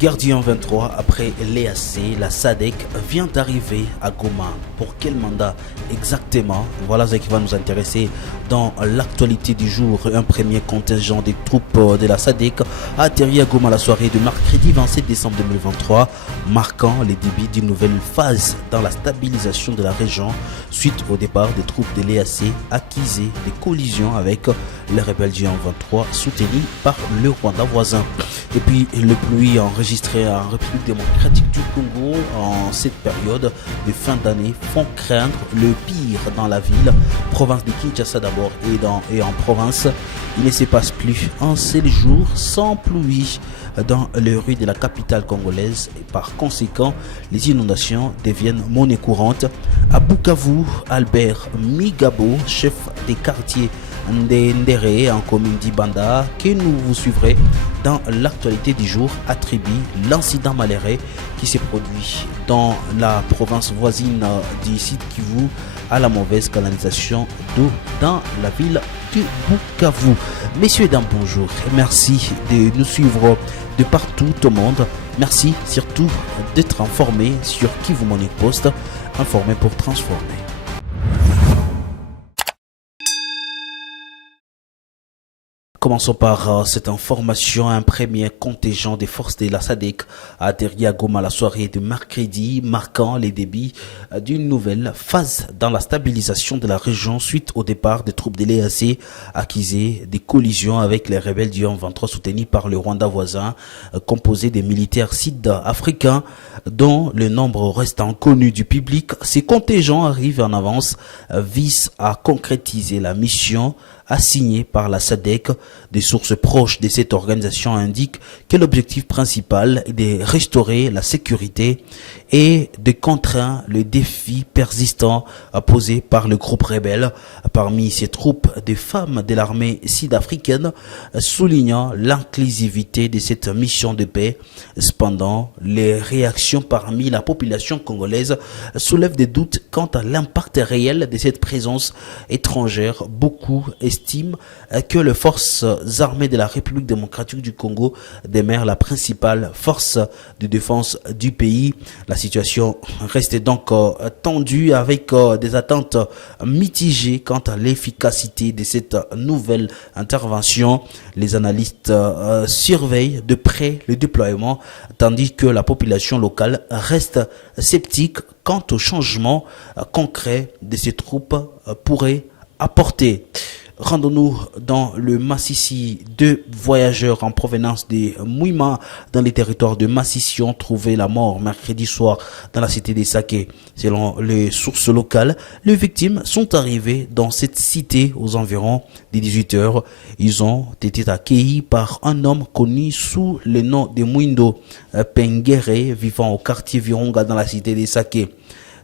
Gardien 23, après l'EAC, la SADC vient d'arriver à Goma. Pour quel mandat exactement? Voilà ce qui va nous intéresser dans l'actualité du jour. Un premier contingent des troupes de la SADC a atterri à Goma la soirée de mercredi 27 décembre 2023, marquant les débuts d'une nouvelle phase dans la stabilisation de la région suite au départ des troupes de l'EAC accusées de collisions avec les rebelles du 23 soutenus par le Rwanda voisin. Et puis le pluie enregistré en République démocratique du Congo en cette période de fin d'année font craindre le pire dans la ville, province de Kinshasa d'abord et en province. Il ne se passe plus un seul jour sans pluie dans les rues de la capitale congolaise et par conséquent les inondations deviennent monnaie courante. À Bukavu, Albert Migabo, chef des quartiers Ndendere en commune d'Ibanda, que nous vous suivrez dans l'actualité du jour, attribue l'incident malheureux qui s'est produit dans la province voisine du site Kivu à la mauvaise canalisation d'eau dans la ville de Bukavu. Messieurs et dames, bonjour. Merci de nous suivre de partout au monde. Merci surtout d'être informés sur Kivu Morning Post, informé pour transformer. Commençons par cette information. Un premier contingent des forces de la SADC a atterri à Goma la soirée de mercredi, marquant les débuts d'une nouvelle phase dans la stabilisation de la région suite au départ des troupes de l'EAC accusées des collisions avec les rebelles du 23 soutenus par le Rwanda voisin, composé des militaires sud-africains dont le nombre reste inconnu du public. Ces contingents arrivent en avance, visent à concrétiser la mission assignée par la SADC. Des sources proches de cette organisation indiquent que l'objectif principal est de restaurer la sécurité et de contraindre le défi persistant posé par le groupe rebelle. Parmi ces troupes, des femmes de l'armée sud-africaine, soulignant l'inclusivité de cette mission de paix. Cependant, les réactions parmi la population congolaise soulèvent des doutes quant à l'impact réel de cette présence étrangère. Beaucoup estiment que les forces armées de la République démocratique du Congo demeurent la principale force de défense du pays. La situation reste donc tendue avec des attentes mitigées quant à l'efficacité de cette nouvelle intervention. Les analystes surveillent de près le déploiement, tandis que la population locale reste sceptique quant au changement concret de ces troupes pourraient apporter. Rendons-nous dans le Massissi. Deux voyageurs en provenance de Mouima dans les territoires de Massissi ont trouvé la mort mercredi soir dans la cité des Saké. Selon les sources locales, les victimes sont arrivées dans cette cité aux environs des 18 heures. Ils ont été accueillis par un homme connu sous le nom de Mwindo Pengere, vivant au quartier Virunga dans la cité des Saké.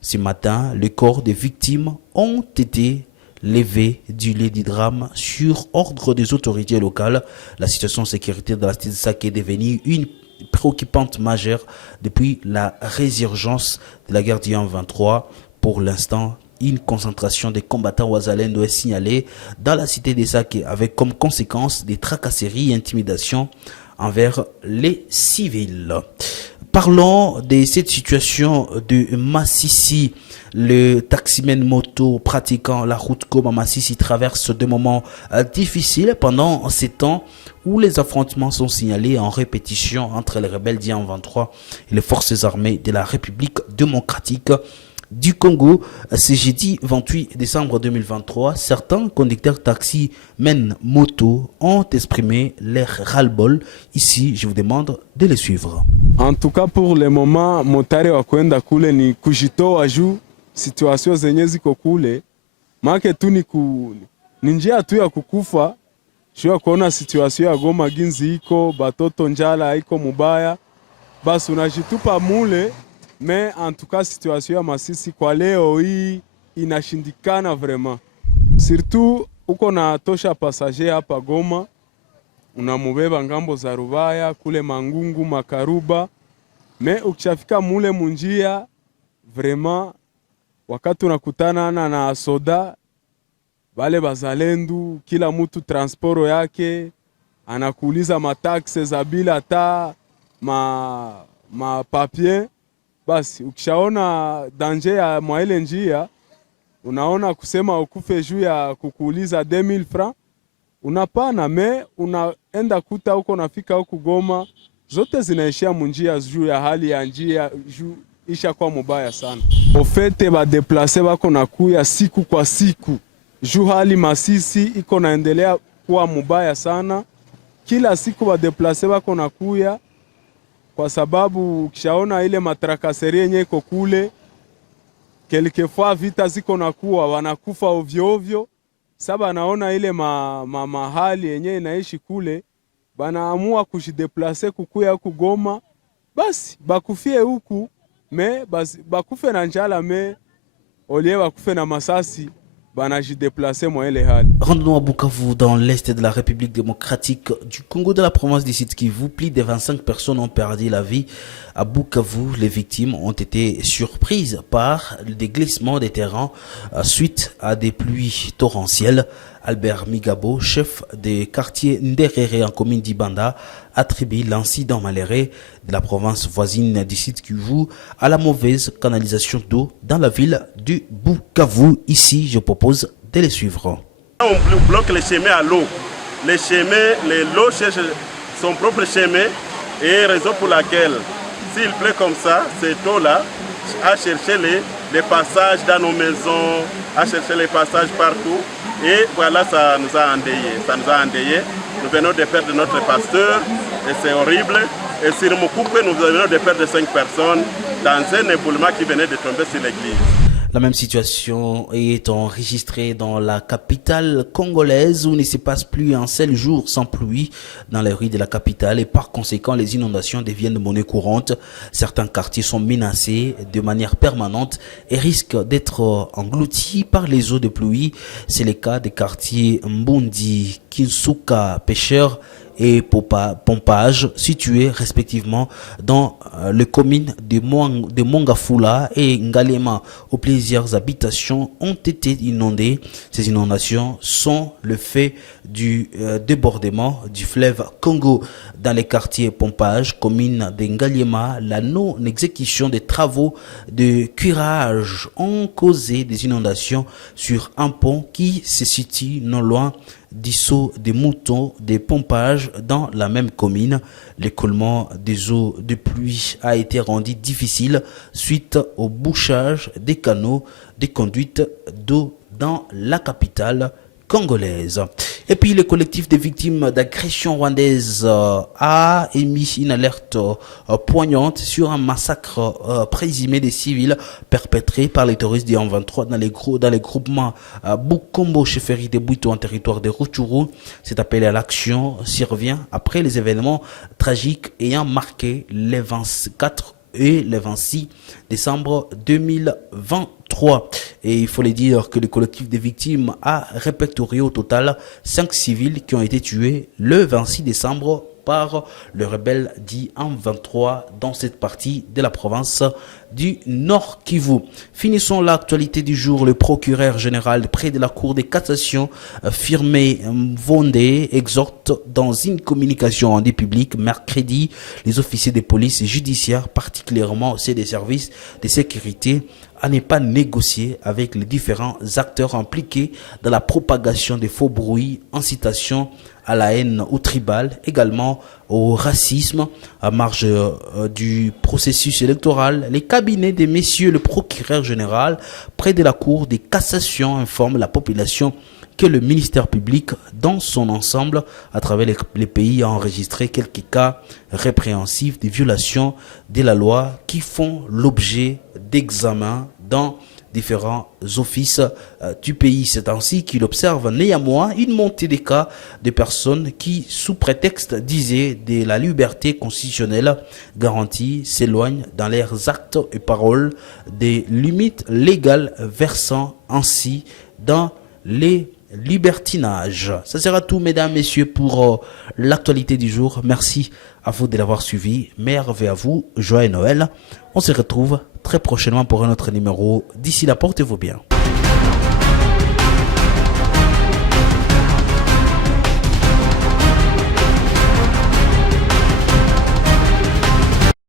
Ce matin, les corps des victimes ont été levé du lit du drame sur ordre des autorités locales. La situation sécuritaire de la cité de Saké est devenue une préoccupante majeure depuis la résurgence de la guerre du 23. Pour l'instant, une concentration des combattants Wazalendo est signalée dans la cité de Saké avec comme conséquence des tracasseries et intimidations envers les civils. Parlons de cette situation de Massissi. Le taximen moto pratiquant la route Goma Massissi traverse des moments difficiles pendant ces temps où les affrontements sont signalés en répétition entre les rebelles du 23 et les forces armées de la République démocratique du Congo. Ce jeudi 28 décembre 2023, certains conducteurs taxi men moto ont exprimé leur ras-le-bol. Ici, je vous demande de les suivre. En tout cas, pour le moment, motari wa kwenda kule ni kujitoa juu situation zenye ziko kule, make tu ni njia tu ya kukufa. Shua kuona situation ya Goma ginzi iko, batoto njala iko mubaya, basi unajitupa mule. Mais en tout cas, situation ya Masisi kwa leo hii inashindikana vraiment. Surtout uko na tosha passager hapa Goma, unamubeba ngambo za Rubaya kule Mangungu Makaruba. Mais ukishafika mule munjia vraiment, wakati unakutana na soda wale bazalendu, kila mtu transporo yake anakuuliza mataxe za bila ta papier. Basi ukishaona danger ya mwa ile njia, unaona kusema ukufe juu ya kukuuliza 2000 francs, unapana unaenda kuta huko, unafika huko Goma, zote zinaishia munjia juu ya hali ya njia juu isha kwa mubaya sana. Ofete ba deplace bako nakuya siku kwa siku juu hali Masisi iko naendelea kuwa mubaya sana. Kila siku ba deplace bako nakuya kwa sababu ukishaona ile matrakaseri yenye iko kule, quelquefois vita ziko nakuwa wanakufa ovyo ovyo. Saba naona ile mahali yenye inaishi kule, banaamua kujideplace kukuya huku Goma, basi bakufie huku basi bakufe na njala olie bakufe na masasi. Rendons-nous à Bukavu, dans l'est de la République démocratique du Congo, de la province du Sud Kivu. Plus de 25 personnes ont perdu la vie à Bukavu. Les victimes ont été surprises par des glissements des terrains suite à des pluies torrentielles. Albert Migabo, chef des quartiers Nderere en commune d'Ibanda, attribue l'incident malheureux de la province voisine du Sud Kivu à la mauvaise canalisation d'eau dans la ville du Bukavu. Ici, je propose de les suivre. On bloque les chemins à l'eau. Les chemins, l'eau cherche son propre chemin et raison pour laquelle, s'il pleut comme ça, cette eau-là a cherché les passages dans nos maisons, a cherché les passages partout. Et voilà, ça nous a endeuillés. Nous venons de perdre notre pasteur et c'est horrible. Et sur Mokoupe, nous venons de perdre 5 personnes dans un éboulement qui venait de tomber sur l'église. La même situation est enregistrée dans la capitale congolaise où il ne se passe plus un seul jour sans pluie dans les rues de la capitale et par conséquent les inondations deviennent monnaie courante. Certains quartiers sont menacés de manière permanente et risquent d'être engloutis par les eaux de pluie. C'est le cas des quartiers Mbundi, Kinsuka, Pêcheurs et Pompage, situés respectivement dans les communes de Mongafula et Ngalema, où plusieurs habitations ont été inondées. Ces inondations sont le fait du débordement du fleuve Congo. Dans les quartiers Pompage, commune de Ngalema, la non-exécution des travaux de curage ont causé des inondations sur un pont qui se situe non loin du saut des moutons des pompages dans la même commune. L'écoulement des eaux de pluie a été rendu difficile suite au bouchage des canaux de conduite d'eau dans la capitale congolaise. Et puis le collectif des victimes d'agression rwandaise a émis une alerte poignante sur un massacre présumé des civils perpétré par les terroristes du M23 dans les groupements Bukombo, Chefferie de Bouito en territoire de Rutshuru. Cet appel à l'action survient après les événements tragiques ayant marqué les 24 et le 26 décembre 2023. Et il faut le dire que le collectif des victimes a répertorié au total 5 civils qui ont été tués le 26 décembre par le rebelle dit M23 dans cette partie de la province du Nord Kivu. Finissons l'actualité du jour. Le procureur général près de la Cour de cassation, Firmé Mvonde, exhorte dans une communication en public mercredi les officiers de police judiciaire, particulièrement ceux des services de sécurité, à ne pas négocier avec les différents acteurs impliqués dans la propagation des faux bruits, incitation à la haine ou tribal, également au racisme. À marge du processus électoral, les cabinets de messieurs le procureur général près de la Cour de cassation informent la population que le ministère public dans son ensemble à travers les pays a enregistré quelques cas répréhensifs de violations de la loi qui font l'objet d'examens dans différents offices du pays. C'est ainsi qu'il observe néanmoins une montée des cas de personnes qui, sous prétexte, disaient de la liberté constitutionnelle garantie, s'éloignent dans leurs actes et paroles des limites légales, versant ainsi dans les libertinage. Ça sera tout, mesdames, messieurs, pour l'actualité du jour. Merci à vous de l'avoir suivi. Merveille à vous. Joyeux Noël. On se retrouve très prochainement pour un autre numéro. D'ici là, portez-vous bien.